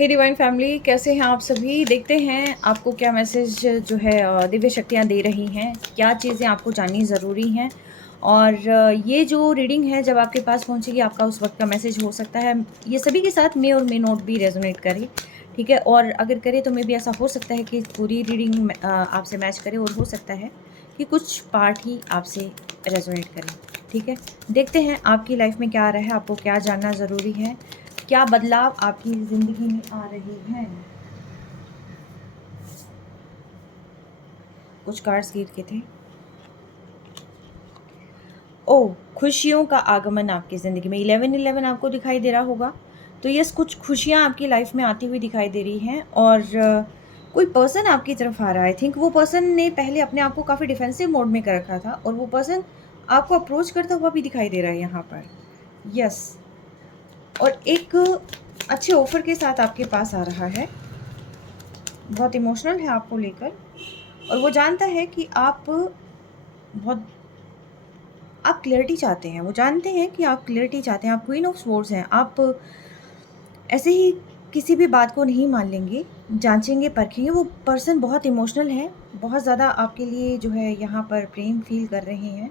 हे divine family, कैसे हैं आप सभी? देखते हैं आपको क्या मैसेज जो है दिव्य शक्तियाँ दे रही हैं, क्या चीज़ें आपको जाननी ज़रूरी हैं। और ये जो रीडिंग है जब आपके पास पहुँचेगी आपका उस वक़्त का मैसेज हो सकता है ये सभी के साथ मे और मे नॉट भी रेज़ोनेट करे, ठीक है? और अगर करे तो मे बी ऐसा हो सकता है कि पूरी रीडिंग आपसे मैच करे और हो सकता है कि कुछ पार्ट ही आपसे रेज़ोनेट करे, ठीक है? देखते हैं आपकी लाइफ़ में क्या आ रहा है, आपको क्या जानना ज़रूरी है, क्या बदलाव आपकी ज़िंदगी में आ रहे हैं? कुछ कार्ड्स गिर के थे। ओह! खुशियों का आगमन आपकी ज़िंदगी में 11-11 आपको दिखाई दे रहा होगा। तो यस, कुछ खुशियाँ आपकी लाइफ़ में आती हुई दिखाई दे रही हैं और कोई पर्सन आपकी तरफ आ रहा है। आई थिंक वो पर्सन ने पहले अपने आप को काफ़ी डिफेंसिव मोड में कर रखा था और वो पर्सन आपको अप्रोच करता हुआ भी दिखाई दे रहा है यहाँ पर। यस, और एक अच्छे ऑफ़र के साथ आपके पास आ रहा है। बहुत इमोशनल है आपको लेकर और वो जानता है कि बहुत आप क्लैरिटी चाहते हैं। वो जानते हैं कि आप क्लैरिटी चाहते हैं, आप क्वीन ऑफ स्वॉर्ड्स हैं। आप ऐसे ही किसी भी बात को नहीं मान लेंगे, जाँचेंगे, परखेंगे। वो पर्सन बहुत इमोशनल है, बहुत ज़्यादा आपके लिए जो है यहाँ पर प्रेम फ़ील कर रहे हैं।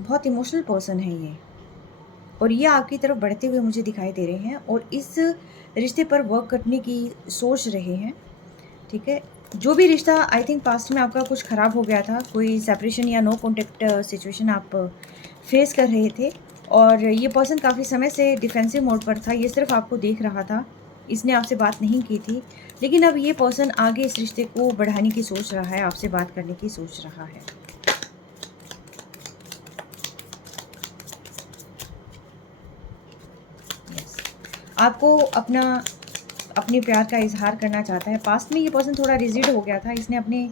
बहुत इमोशनल पर्सन है ये और ये आपकी तरफ बढ़ते हुए मुझे दिखाई दे रहे हैं और इस रिश्ते पर वर्क करने की सोच रहे हैं। ठीक है? जो भी रिश्ता आई थिंक पास्ट में आपका कुछ ख़राब हो गया था, कोई सेपरेशन या नो कॉन्टैक्ट सिचुएशन आप फेस कर रहे थे और ये पर्सन काफ़ी समय से डिफेंसिव मोड पर था, ये सिर्फ़ आपको देख रहा था, इसने आपसे बात नहीं की थी। लेकिन अब ये पर्सन आगे इस रिश्ते को बढ़ाने की सोच रहा है, आपसे बात करने की सोच रहा है। यस, आपको अपने प्यार का इज़हार करना चाहता है। पास्ट में ये पर्सन थोड़ा रिजिड हो गया था, इसने अपने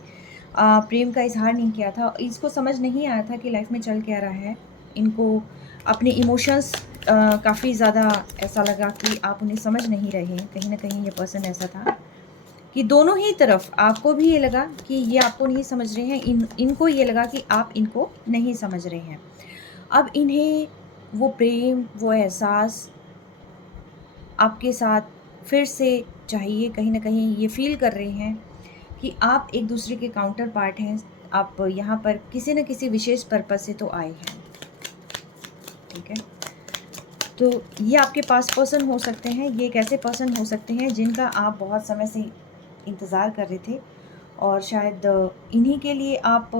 प्रेम का इज़हार नहीं किया था। इसको समझ नहीं आया था कि लाइफ़ में चल क्या रहा है। इनको अपने इमोशंस काफ़ी ज़्यादा ऐसा लगा कि आप उन्हें समझ नहीं रहे हैं। कहीं न कहीं ये पर्सन ऐसा था कि दोनों ही तरफ आपको भी ये लगा कि ये आपको नहीं समझ रहे हैं, इनको ये लगा कि आप इनको नहीं समझ रहे हैं। अब इन्हें वो प्रेम, वो एहसास आपके साथ फिर से चाहिए। कहीं न कहीं ये फ़ील कर रहे हैं कि आप एक-दूसरे के काउंटर पार्ट हैं। आप यहाँ पर किसी न किसी विशेष पर्पज़ से तो आए हैं, ठीक है? तो ये आपके पास पर्सन हो सकते हैं, ये एक ऐसे पर्सन हो सकते हैं जिनका आप बहुत समय से इंतज़ार कर रहे थे और शायद इन्हीं के लिए आप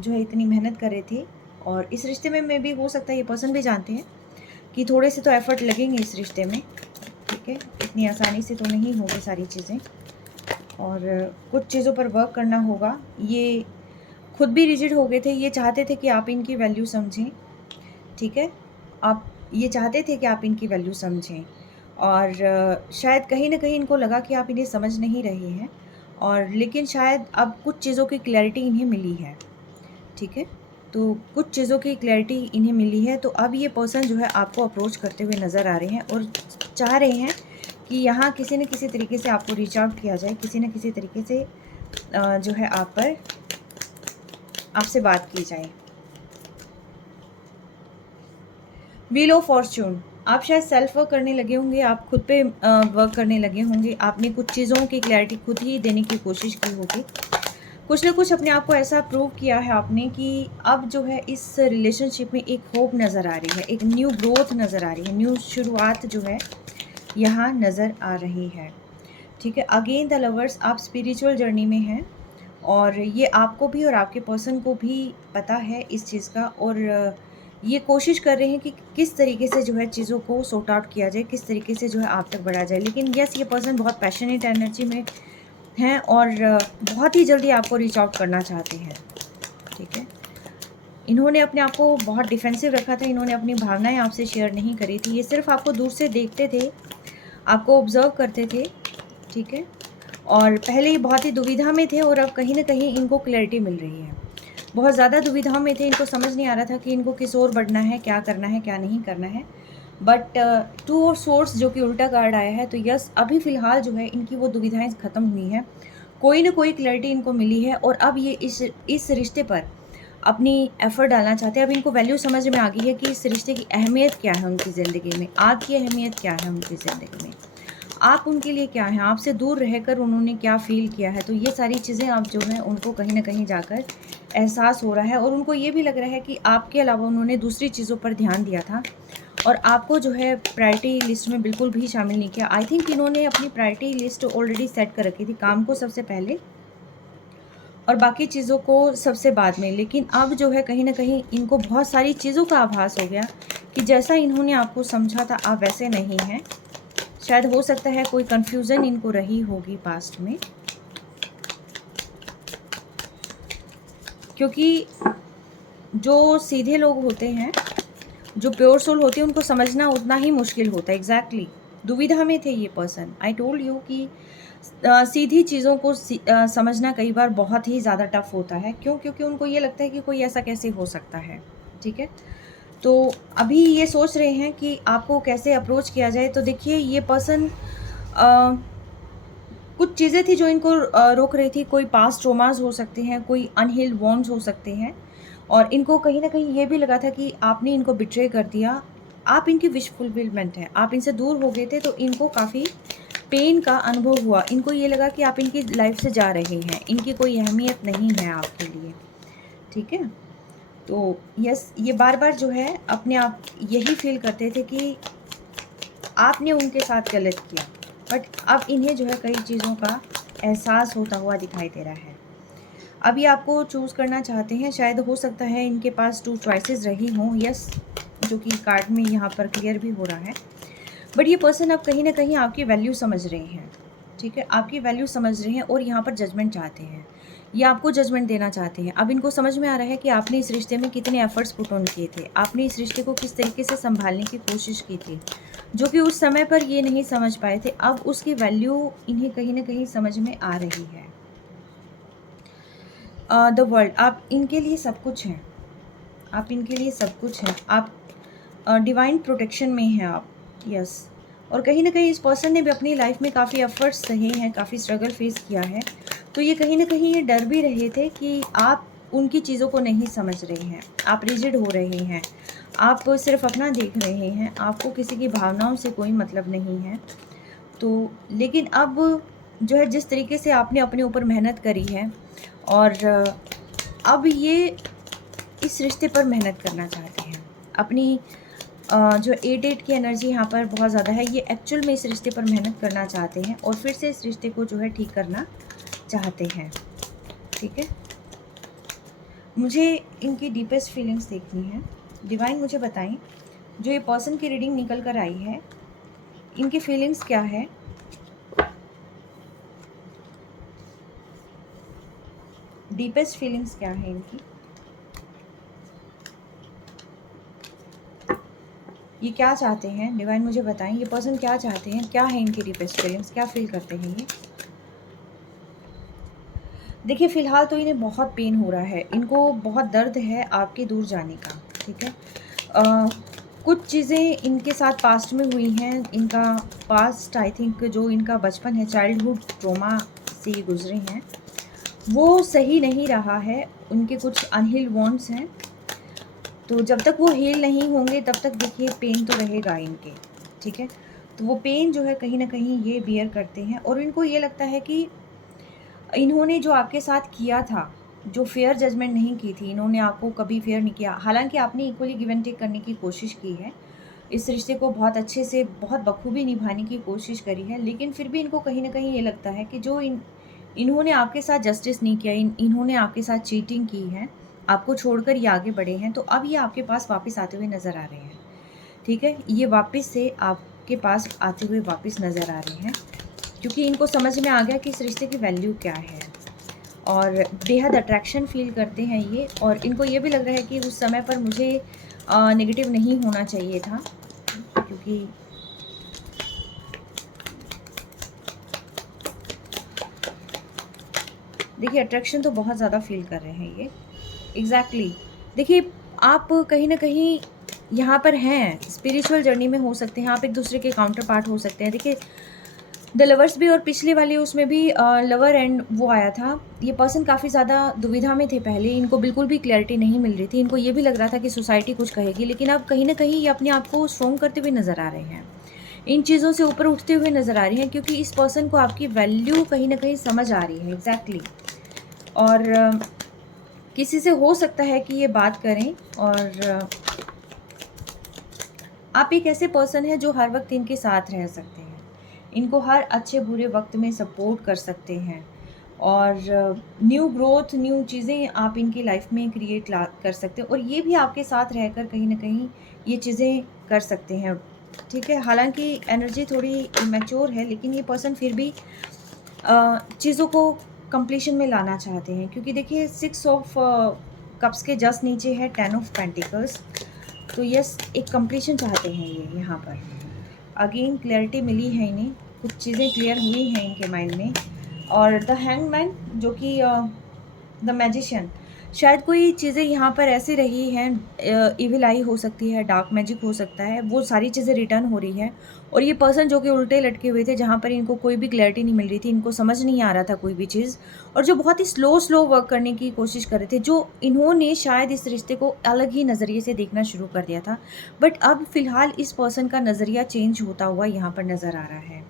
जो है इतनी मेहनत कर रहे थे और इस रिश्ते में भी हो सकता है ये पर्सन भी जानते हैं कि थोड़े से तो एफ़र्ट लगेंगे इस रिश्ते में, ठीक है? इतनी आसानी से तो नहीं होगी सारी चीज़ें और कुछ चीज़ों पर वर्क करना होगा। ये खुद भी रिजिड हो गए थे, ये चाहते थे कि आप इनकी वैल्यू समझें, ठीक है? आप ये चाहते थे कि आप इनकी वैल्यू समझें और शायद कहीं न कहीं इनको लगा कि आप इन्हें समझ नहीं रहे हैं और लेकिन शायद अब कुछ चीज़ों की क्लैरिटी इन्हें मिली है, ठीक है? तो कुछ चीज़ों की क्लैरिटी इन्हें मिली है, तो अब ये पर्सन जो है आपको अप्रोच करते हुए नज़र आ रहे हैं और चाह रहे हैं कि यहाँ किसी न किसी तरीके से आपको रीच आउट किया जाए, किसी न किसी तरीके से जो है आपसे बात की जाए। व्हील ऑफ फॉर्च्यून, आप शायद सेल्फ वर्क करने लगे होंगे, आप खुद पे वर्क करने लगे होंगे, आपने कुछ चीज़ों की क्लैरिटी खुद ही देने की कोशिश की होगी। कुछ ना कुछ अपने आप को ऐसा प्रूव किया है आपने कि अब जो है इस रिलेशनशिप में एक होप नज़र आ रही है, एक न्यू ग्रोथ नज़र आ रही है, न्यू शुरुआत जो है यहाँ नज़र आ रही है, ठीक है? अगेन द लवर्स, आप स्पिरिचुअल जर्नी में हैं और ये आपको भी और आपके पर्सन को भी पता है इस चीज़ का और ये कोशिश कर रहे हैं कि किस तरीके से जो है चीज़ों को सॉर्ट आउट किया जाए, किस तरीके से जो है आप तक बढ़ाया जाए। लेकिन यस, ये पर्सन बहुत पैशनेट एनर्जी में हैं और बहुत ही जल्दी आपको रीच आउट करना चाहते हैं, ठीक है? इन्होंने अपने आप को बहुत डिफेंसिव रखा था, इन्होंने अपनी भावनाएँ आपसे शेयर नहीं करी थी। ये सिर्फ़ आपको दूर से देखते थे, आपको ऑब्ज़र्व करते थे, ठीक है? और पहले ये बहुत ही दुविधा में थे और अब कहीं न कहीं इनको क्लैरिटी मिल रही है। बहुत ज़्यादा दुविधा में थे, इनको समझ नहीं आ रहा था कि इनको किस ओर बढ़ना है, क्या करना है, क्या नहीं करना है। बट टू ऑफ सोर्स जो कि उल्टा कार्ड आया है, तो यस, अभी फ़िलहाल जो है इनकी वो दुविधाएँ ख़त्म हुई हैं। कोई न कोई क्लैरिटी इनको मिली है और अब ये इस रिश्ते पर अपनी एफ़र्ट डालना चाहते हैं। अब इनको वैल्यू समझ में आ गई है कि इस रिश्ते की अहमियत क्या है उनकी ज़िंदगी में, आपकी अहमियत क्या है उनकी ज़िंदगी में। आप उनके लिए क्या हैं, आपसे दूर रहकर उन्होंने क्या फ़ील किया है। तो ये सारी चीज़ें अब जो हैं उनको कहीं न कहीं जाकर एहसास हो रहा है और उनको ये भी लग रहा है कि आपके अलावा उन्होंने दूसरी चीज़ों पर ध्यान दिया था और आपको जो है प्रायोरिटी लिस्ट में बिल्कुल भी शामिल नहीं किया। आई थिंक इन्होंने अपनी प्रायोरिटी लिस्ट ऑलरेडी सेट कर रखी थी, काम को सबसे पहले और बाकी चीज़ों को सबसे बाद में। लेकिन अब जो है कहीं न कहीं इनको बहुत सारी चीज़ों का आभास हो गया कि जैसा इन्होंने आपको समझा था आप वैसे नहीं हैं। शायद हो सकता है कोई कन्फ्यूज़न इनको रही होगी पास्ट में, क्योंकि जो सीधे लोग होते हैं, जो प्योर सोल होते हैं, उनको समझना उतना ही मुश्किल होता है। एग्जैक्टली दुविधा में थे ये पर्सन। आई टोल्ड यू कि सीधी चीज़ों को समझना कई बार बहुत ही ज़्यादा टफ होता है। क्यों? क्योंकि उनको ये लगता है कि कोई ऐसा कैसे हो सकता है। ठीक है, तो अभी ये सोच रहे हैं कि आपको कैसे अप्रोच किया जाए। तो देखिए ये पर्सन कुछ चीज़ें थी जो इनको रोक रही थी। कोई पास्ट ट्रॉमास हो सकते हैं, कोई अनहील्ड वॉन्ड्स हो सकते हैं और इनको कहीं न कहीं ये भी लगा था कि आपने इनको बिट्रे कर दिया। आप इनकी विश फुलफिलमेंट हैं, आप इनसे दूर हो गए थे तो इनको काफ़ी पेन का अनुभव हुआ। इनको ये लगा कि आप इनकी लाइफ से जा रहे हैं, इनकी कोई अहमियत नहीं है आपके लिए। ठीक है? तो यस, ये बार-बार जो है अपने आप यही फ़ील करते थे कि आपने उनके साथ गलत किया, बट अब इन्हें जो है कई चीज़ों का एहसास होता हुआ दिखाई दे रहा है। अभी आपको चूज़ करना चाहते हैं, शायद हो सकता है इनके पास 2 चॉइसेस रही हों, यस, जो कि कार्ड में यहाँ पर क्लियर भी हो रहा है। बट ये पर्सन अब कहीं न कहीं आपकी वैल्यू समझ रहे हैं। ठीक है? आपकी वैल्यू समझ रहे हैं और यहाँ पर जजमेंट चाहते हैं। ये आपको जजमेंट देना चाहते हैं। अब इनको समझ में आ रहा है कि आपने इस रिश्ते में कितने एफर्ट्स पुट ऑन किए थे। आपने इस रिश्ते को किस तरीके से सँभालने की कोशिश की थी, जो कि उस समय पर ये नहीं समझ पाए थे। अब उसकी वैल्यू इन्हें कहीं न कहीं समझ में आ रही है। द वर्ल्ड, आप इनके लिए सब कुछ हैं। आप इनके लिए सब कुछ हैं। आप डिवाइन प्रोटेक्शन में हैं आप। यस, और कहीं न कहीं इस पर्सन ने भी अपनी लाइफ में काफ़ी एफर्ट्स सहे हैं, काफ़ी स्ट्रगल फेस किया है। तो ये कहीं न कहीं ये डर भी रहे थे कि आप उनकी चीज़ों को नहीं समझ रहे हैं, आप रिजिड हो रहे हैं, आप सिर्फ़ अपना देख रहे हैं, आपको किसी की भावनाओं से कोई मतलब नहीं है। तो लेकिन अब जो है जिस तरीके से आपने अपने ऊपर मेहनत करी है और अब ये इस रिश्ते पर मेहनत करना चाहते हैं। अपनी जो 8-8 की एनर्जी यहाँ पर बहुत ज़्यादा है, ये एक्चुअल में इस रिश्ते पर मेहनत करना चाहते हैं और फिर से इस रिश्ते को जो है ठीक करना चाहते हैं। ठीक है? मुझे इनकी डीपेस्ट फीलिंग्स देखनी है। डिवाइन मुझे बताएं, जो ये पर्सन की रीडिंग निकल कर आई है, इनकी फीलिंग्स क्या है? डीपेस्ट फीलिंग्स क्या है इनकी? ये क्या चाहते हैं? डिवाइन मुझे बताएं, ये पर्सन क्या चाहते हैं? क्या है इनकी डीपेस्ट फीलिंग्स? क्या फील करते हैं ये? देखिए फ़िलहाल तो इन्हें बहुत पेन हो रहा है, इनको बहुत दर्द है आपके दूर जाने का। ठीक है? कुछ चीज़ें इनके साथ पास्ट में हुई हैं। इनका पास्ट, आई थिंक जो इनका बचपन है, चाइल्डहुड ट्रॉमा से ये गुजरे हैं, वो सही नहीं रहा है। उनके कुछ अनहील्ड वॉन्ड्स हैं, तो जब तक वो हील नहीं होंगे तब तक देखिए पेन तो रहेगा इनके। ठीक है? तो वो पेन जो है कहीं न कहीं ये बियर करते हैं और इनको ये लगता है कि इन्होंने जो आपके साथ किया था, जो फेयर जजमेंट नहीं की थी, इन्होंने आपको कभी फेयर नहीं किया। हालाँकि आपने इक्वली गिव एंड टेक करने की कोशिश की है। इस रिश्ते को बहुत अच्छे से, बहुत बखूबी निभाने की कोशिश करी है, लेकिन फिर भी इनको कहीं न कहीं ये लगता है कि जो इन्होंने आपके साथ जस्टिस नहीं किया, इन्होंने आपके साथ चीटिंग की है, आपको छोड़कर ये आगे बढ़े हैं, तो अब ये आपके पास वापस आते हुए नज़र आ रहे हैं। ठीक है? ये वापस से आपके पास आते हुए वापस नज़र आ रहे हैं, क्योंकि इनको समझ में आ गया कि इस रिश्ते की वैल्यू क्या है और बेहद अट्रैक्शन फ़ील करते हैं ये। और इनको ये भी लग रहा है कि उस समय पर मुझे नेगेटिव नहीं होना चाहिए था, क्योंकि देखिए अट्रैक्शन तो बहुत ज़्यादा फ़ील कर रहे हैं ये। एग्ज़ैक्टली देखिए आप कहीं न कहीं यहाँ पर हैं, स्पिरिचुअल जर्नी में हो सकते हैं, आप एक दूसरे के काउंटर पार्ट हो सकते हैं। देखिए द लवर्स भी और पिछले वाले उसमें भी लवर एंड वो आया था। ये पर्सन काफ़ी ज़्यादा दुविधा में थे पहले, इनको बिल्कुल भी क्लैरिटी नहीं मिल रही थी। इनको ये भी लग रहा था कि सोसाइटी कुछ कहेगी, लेकिन अब कहीं न कहीं ये अपने आप को स्ट्रॉन्ग करते हुए नज़र आ रहे हैं। इन चीज़ों से ऊपर उठते हुए नज़र आ रही हैं, क्योंकि इस पर्सन को आपकी वैल्यू कहीं न कहीं समझ आ रही है एग्ज़ैक्टली। और किसी से हो सकता है कि ये बात करें, और आप एक ऐसे पर्सन हैं जो हर वक़्त इनके साथ रह सकते हैं। इनको हर अच्छे बुरे वक़्त में सपोर्ट कर सकते हैं, और न्यू ग्रोथ, न्यू चीज़ें आप इनकी लाइफ़ में क्रिएट ला कर सकते हैं, और ये भी आपके साथ रहकर कहीं न कहीं ये चीज़ें कर सकते हैं, ठीक है? हालाँकि एनर्जी थोड़ी इमैच्योर है, लेकिन ये पर्सन फिर भी चीज़ों को कंप्लीशन में लाना चाहते हैं, क्योंकि देखिए 6 ऑफ कप्स के जस्ट नीचे है 10 ऑफ पेंटिकल्स। तो यस, एक कंप्लीशन चाहते हैं ये यहाँ पर। अगेन क्लैरिटी मिली है इन्हें, कुछ चीज़ें क्लियर हुई हैं इनके माइंड में। और द हैंगमैन जो कि द मैजिशियन, शायद कोई चीज़ें यहाँ पर ऐसी रही हैं, इविल आई हो सकती है, डार्क मैजिक हो सकता है, वो सारी चीज़ें रिटर्न हो रही हैं। और ये पर्सन जो कि उल्टे लटके हुए थे, जहाँ पर इनको कोई भी क्लैरिटी नहीं मिल रही थी, इनको समझ नहीं आ रहा था कोई भी चीज़, और जो बहुत ही स्लो वर्क करने की कोशिश कर रहे थे, जो इन्होंने शायद इस रिश्ते को अलग ही नज़रिए से देखना शुरू कर दिया था। बट अब फ़िलहाल इस पर्सन का नज़रिया चेंज होता हुआ यहाँ पर नज़र आ रहा है,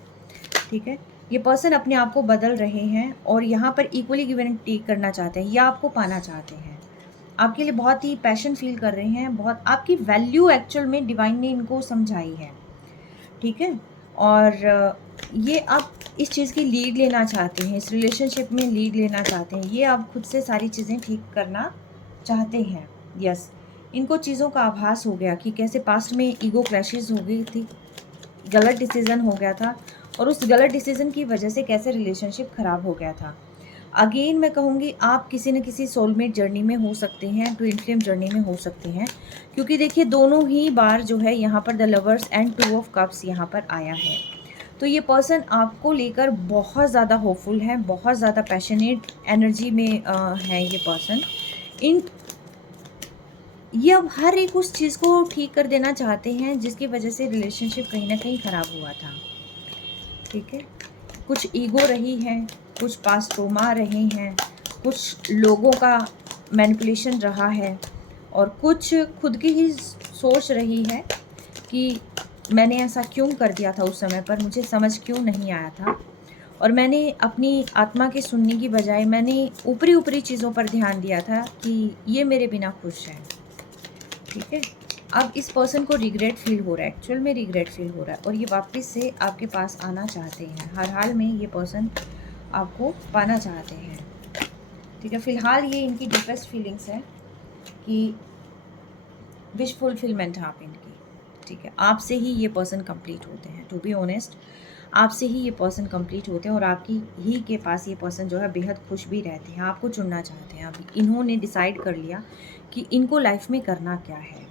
ठीक है? ये पर्सन अपने आप को बदल रहे हैं, और यहाँ पर इक्वली गिव एंड टेक करना चाहते हैं, या आपको पाना चाहते हैं। आपके लिए बहुत ही पैशन फ़ील कर रहे हैं, बहुत आपकी वैल्यू एक्चुअल में डिवाइन ने इनको समझाई है, ठीक है? और ये अब इस चीज़ की लीड लेना चाहते हैं, इस रिलेशनशिप में लीड लेना चाहते हैं। ये अब खुद से सारी चीज़ें ठीक करना चाहते हैं। यस, इनको चीज़ों का आभास हो गया कि कैसे पास्ट में ईगो क्लैशेज़ हो गई थी, गलत डिसीज़न हो गया था, और उस गलत डिसीज़न की वजह से कैसे रिलेशनशिप ख़राब हो गया था। अगेन मैं कहूँगी, आप किसी न किसी सोलमेट जर्नी में हो सकते हैं, ट्विन फ्लेम जर्नी में हो सकते हैं, क्योंकि देखिए दोनों ही बार जो है यहाँ पर the lovers and 2 of cups यहाँ पर आया है। तो ये पर्सन आपको लेकर बहुत ज़्यादा होपफुल है, बहुत ज़्यादा पैशनेट एनर्जी में है ये पर्सन। इन ये अब हर एक उस चीज़ को ठीक कर देना चाहते हैं जिसकी वजह से रिलेशनशिप कहीं न कहीं ख़राब हुआ था, ठीक है? कुछ ईगो रही है, कुछ पास्ट ट्रॉमा रहे हैं, कुछ लोगों का मैनिपुलेशन रहा है, और कुछ खुद की ही सोच रही है कि मैंने ऐसा क्यों कर दिया था उस समय पर, मुझे समझ क्यों नहीं आया था, और मैंने अपनी आत्मा की सुनने की बजाय मैंने ऊपरी-ऊपरी चीज़ों पर ध्यान दिया था कि ये मेरे बिना खुश है, ठीक है? अब इस पर्सन को रिग्रेट फ़ील हो रहा है, एक्चुअल में रिग्रेट फ़ील हो रहा है, और ये वापस से आपके पास आना चाहते हैं। हर हाल में ये पर्सन आपको पाना चाहते हैं, ठीक है? फ़िलहाल ये इनकी डीपेस्ट फीलिंग्स है कि विश फुलफिलमेंट है आप इनकी, ठीक है? आपसे ही ये पर्सन कंप्लीट होते हैं, टू बी ऑनेस्ट, आपसे ही ये पर्सन कंप्लीट होते हैं, और आपकी ही के पास ये पर्सन जो है बेहद खुश भी रहते हैं, आपको चुनना चाहते हैं। अभी इन्होंने डिसाइड कर लिया कि इनको लाइफ़ में करना क्या है,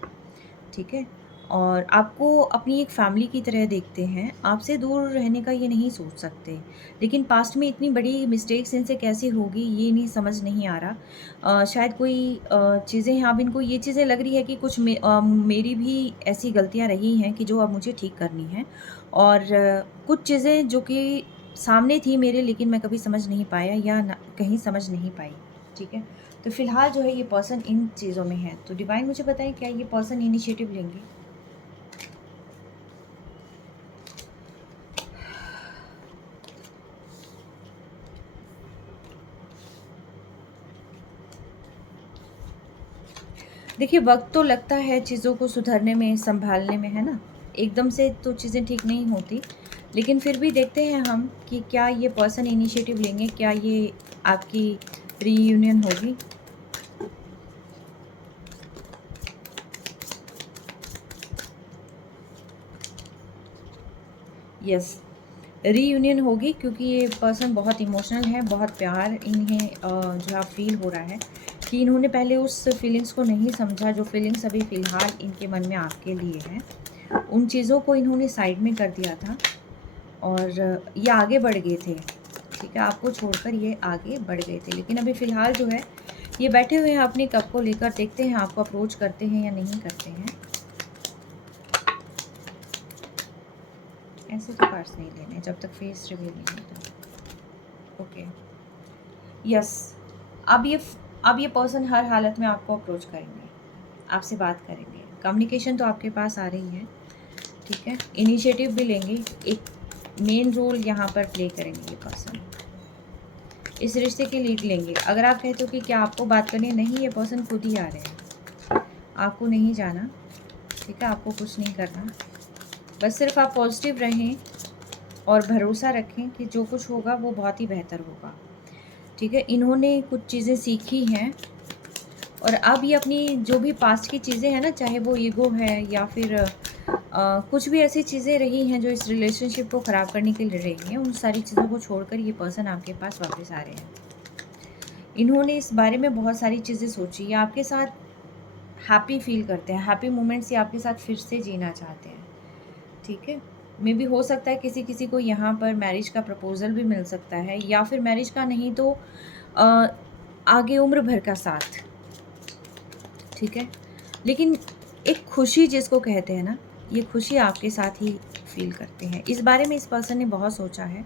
ठीक है? और आपको अपनी एक फैमिली की तरह देखते हैं, आपसे दूर रहने का ये नहीं सोच सकते। लेकिन पास्ट में इतनी बड़ी मिस्टेक्स इनसे कैसे होगी ये नहीं समझ नहीं आ रहा। शायद कोई चीज़ें हैं, अब इनको ये चीज़ें लग रही है कि कुछ मेरी भी ऐसी गलतियाँ रही हैं कि जो अब मुझे ठीक करनी हैं, और कुछ चीज़ें जो कि सामने थी मेरे, लेकिन मैं कभी समझ नहीं पाया, या न कहीं समझ नहीं पाई, ठीक है? तो फ़िलहाल जो है ये पर्सन इन चीज़ों में है। तो डिवाइन मुझे बताएँ, क्या ये पर्सन इनिशिएटिव लेंगे? देखिए, वक़्त तो लगता है चीज़ों को सुधरने में, सँभालने में, है ना? एकदम से तो चीज़ें ठीक नहीं होती। लेकिन फिर भी देखते हैं हम कि क्या ये पर्सन इनिशिएटिव लेंगे? क्या ये आपकी रीयूनियन होगी? यस, रीयूनियन होगी, क्योंकि ये पर्सन बहुत इमोशनल है, बहुत प्यार इन्हें जो है फ़ील हो रहा है कि इन्होंने पहले उस फीलिंग्स को नहीं समझा, जो फीलिंग्स अभी फ़िलहाल इनके मन में आपके लिए हैं। उन चीज़ों को इन्होंने साइड में कर दिया था, और ये आगे बढ़ गए थे, ठीक है? आपको छोड़कर ये आगे बढ़ गए थे। लेकिन अभी फ़िलहाल जो है, ये बैठे हुए हैं अपने कप को लेकर, देखते हैं आपको अप्रोच करते हैं या नहीं करते हैं। ऐसे तो कार्ड्स नहीं लेने जब तक फेस रिवील नहीं होता। ओके, यस, अब ये पर्सन हर हालत में आपको अप्रोच करेंगे, आपसे बात करेंगे। कम्युनिकेशन तो आपके पास आ रही है, ठीक है, इनिशिएटिव भी लेंगे, एक मेन रोल यहाँ पर प्ले करेंगे ये पर्सन, इस रिश्ते की लीड लेंगे। अगर आप कहते हो कि क्या आपको बात करनी है, नहीं, ये पर्सन खुद ही आ रहे हैं, आपको नहीं जाना, ठीक है, आपको कुछ नहीं करना, बस सिर्फ आप पॉजिटिव रहें और भरोसा रखें कि जो कुछ होगा वो बहुत ही बेहतर होगा, ठीक है। इन्होंने कुछ चीज़ें सीखी हैं और अब ये अपनी जो भी पास्ट की चीज़ें हैं ना, चाहे वो ईगो है या फिर कुछ भी ऐसी चीज़ें रही हैं जो इस रिलेशनशिप को ख़राब करने के लिए रही हैं, उन सारी चीज़ों को छोड़कर ये पर्सन आपके पास वापस आ रहे हैं। इन्होंने इस बारे में बहुत सारी चीज़ें सोची, ये आपके साथ हैप्पी फील करते हैं, हैप्पी मोमेंट्स ये आपके साथ फिर से जीना चाहते हैं, ठीक है। मे बी हो सकता है किसी किसी को यहाँ पर मैरिज का प्रपोज़ल भी मिल सकता है, या फिर मैरिज का नहीं तो अ, आगे उम्र भर का साथ, ठीक है। लेकिन एक खुशी जिसको कहते हैं ना, ये खुशी आपके साथ ही फील करते हैं। इस बारे में इस पर्सन ने बहुत सोचा है,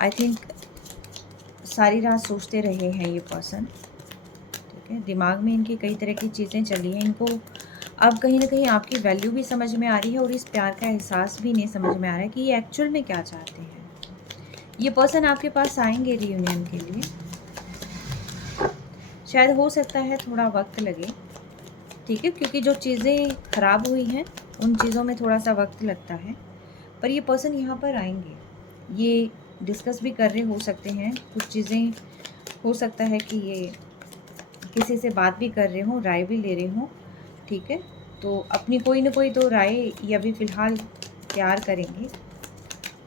आई थिंक सारी रात सोचते रहे हैं ये पर्सन, ठीक है। दिमाग में इनकी कई तरह की चीज़ें चली हैं, इनको अब कहीं ना कहीं आपकी वैल्यू भी समझ में आ रही है और इस प्यार का एहसास भी नहीं समझ में आ रहा है कि ये एक्चुअल में क्या चाहते हैं। ये पर्सन आपके पास आएंगे रियूनियन के लिए, शायद हो सकता है थोड़ा वक्त लगे, ठीक है, क्योंकि जो चीज़ें ख़राब हुई हैं उन चीज़ों में थोड़ा सा वक्त लगता है, पर ये पर्सन यहाँ पर आएंगे, ये डिस्कस भी कर रहे हो सकते हैं, कुछ चीज़ें हो सकता है कि ये किसी से बात भी कर रहे हों, राय भी ले रहे हों, ठीक है। तो अपनी कोई ना कोई तो राय ये अभी फ़िलहाल तैयार करेंगे।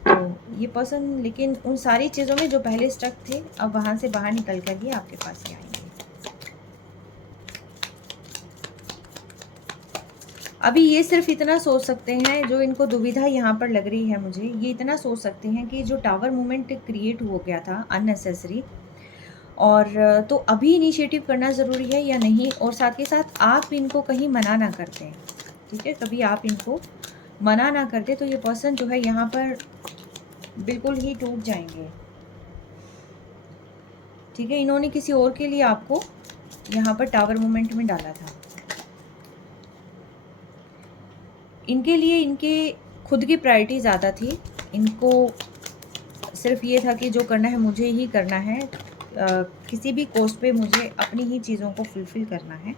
तो ये पर्सन लेकिन उन सारी चीज़ों में जो पहले स्टक थे, अब वहाँ से बाहर निकल कर ही आपके पास ही आएंगे। अभी ये सिर्फ इतना सोच सकते हैं, जो इनको दुविधा यहाँ पर लग रही है मुझे, ये इतना सोच सकते हैं कि जो टावर मूवमेंट क्रिएट हो गया था अननेसेसरी, और तो अभी इनिशिएटिव करना ज़रूरी है या नहीं, और साथ के साथ आप इनको कहीं मना ना करते हैं, ठीक है, कभी आप इनको मना ना करते तो ये पर्सन जो है यहाँ पर बिल्कुल ही टूट जाएंगे, ठीक है। इन्होंने किसी और के लिए आपको यहाँ पर टावर मूवमेंट में डाला था, इनके लिए इनके खुद की प्रायोरिटी ज़्यादा थी, इनको सिर्फ ये था कि जो करना है मुझे ही करना है, किसी भी कॉस्ट पे मुझे अपनी ही चीज़ों को फुलफ़िल करना है,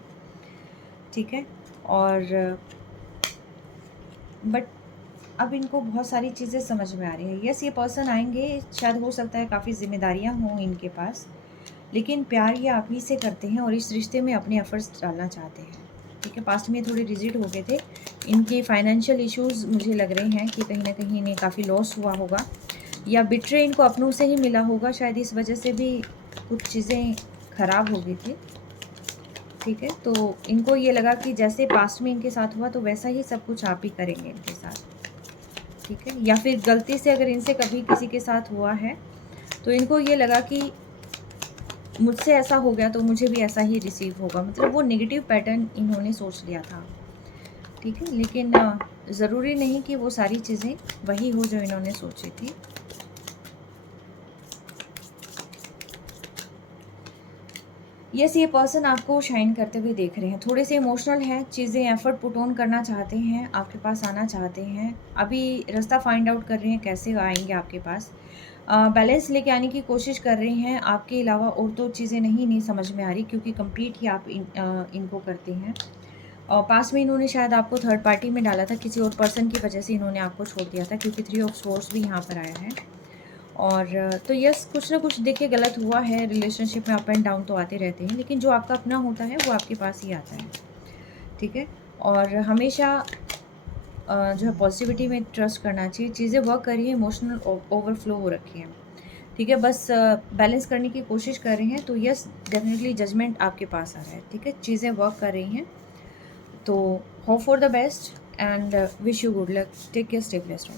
ठीक है। और बट अब इनको बहुत सारी चीज़ें समझ में आ रही हैं। यस, ये पर्सन आएंगे, शायद हो सकता है काफ़ी ज़िम्मेदारियाँ हों इनके पास, लेकिन प्यार ये आप ही से करते हैं और इस रिश्ते में अपने एफर्ट्स डालना चाहते हैं, ठीक है। पास्ट में थोड़े रिजिड हो गए थे, इनके फाइनेंशियल इश्यूज़ मुझे लग रहे हैं कि कहीं ना कहीं इन्हें काफ़ी लॉस हुआ होगा, या बिट्रे इनको अपनों से ही मिला होगा, शायद इस वजह से भी कुछ चीज़ें ख़राब हो गई थी, ठीक है। तो इनको ये लगा कि जैसे पास्ट में इनके साथ हुआ तो वैसा ही सब कुछ आप ही करेंगे इनके साथ, ठीक है। या फिर गलती से अगर इनसे कभी किसी के साथ हुआ है तो इनको ये लगा कि मुझसे ऐसा हो गया तो मुझे भी ऐसा ही रिसीव होगा, मतलब वो नेगेटिव पैटर्न इन्होंने सोच लिया था, ठीक है। लेकिन ज़रूरी नहीं कि वो सारी चीज़ें वही हो जो इन्होंने सोची थी। यस, ये पर्सन आपको शाइन करते हुए देख रहे हैं, थोड़े से इमोशनल हैं, चीज़ें एफर्ट पुट ऑन करना चाहते हैं, आपके पास आना चाहते हैं, अभी रास्ता फाइंड आउट कर रहे हैं कैसे आएंगे आपके पास, बैलेंस लेके आने की कोशिश कर रहे हैं, आपके अलावा और तो चीज़ें नहीं समझ में आ रही, क्योंकि कंप्लीट ही आप इनको करते हैं। और पास में इन्होंने शायद आपको थर्ड पार्टी में डाला था, किसी और पर्सन की वजह से इन्होंने आपको छोड़ दिया था, क्योंकि 3 ऑफ सोर्स भी यहाँ पर आया है। और तो यस, कुछ ना कुछ देखिए गलत हुआ है, रिलेशनशिप में अप एंड डाउन तो आते रहते हैं, लेकिन जो आपका अपना होता है वो आपके पास ही आता है, ठीक है। और हमेशा जो है पॉजिटिविटी में ट्रस्ट करना चाहिए, चीज़ें वर्क कर रही है, इमोशनल ओवरफ्लो हो रखी है, ठीक है, बस बैलेंस करने की कोशिश कर रहे हैं, तो यस डेफिनेटली जजमेंट आपके पास आ रहा है, ठीक है, चीज़ें वर्क कर रही हैं, तो hope for the best and wish you good luck, take care, stay blessed.